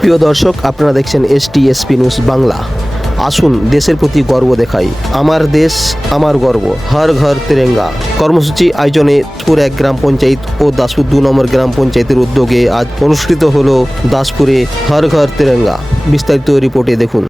প্রিয় দর্শক, আপনারা দেখছেন STSP নিউজ বাংলা। আসুন দেশের প্রতি গর্ব দেখাই। আমার দেশ আমার গর্ব, হর ঘর তিরঙ্গা কর্মসূচি আয়োজনে দাসপুর 1 গ্রাম পঞ্চায়েত ও দাসপুর 2 নম্বর গ্রাম পঞ্চায়েতের উদ্যোগে আজ অনুষ্ঠিত হলো দাসপুরে হর ঘর তিরঙ্গা। বিস্তারিত রিপোর্টে দেখুন।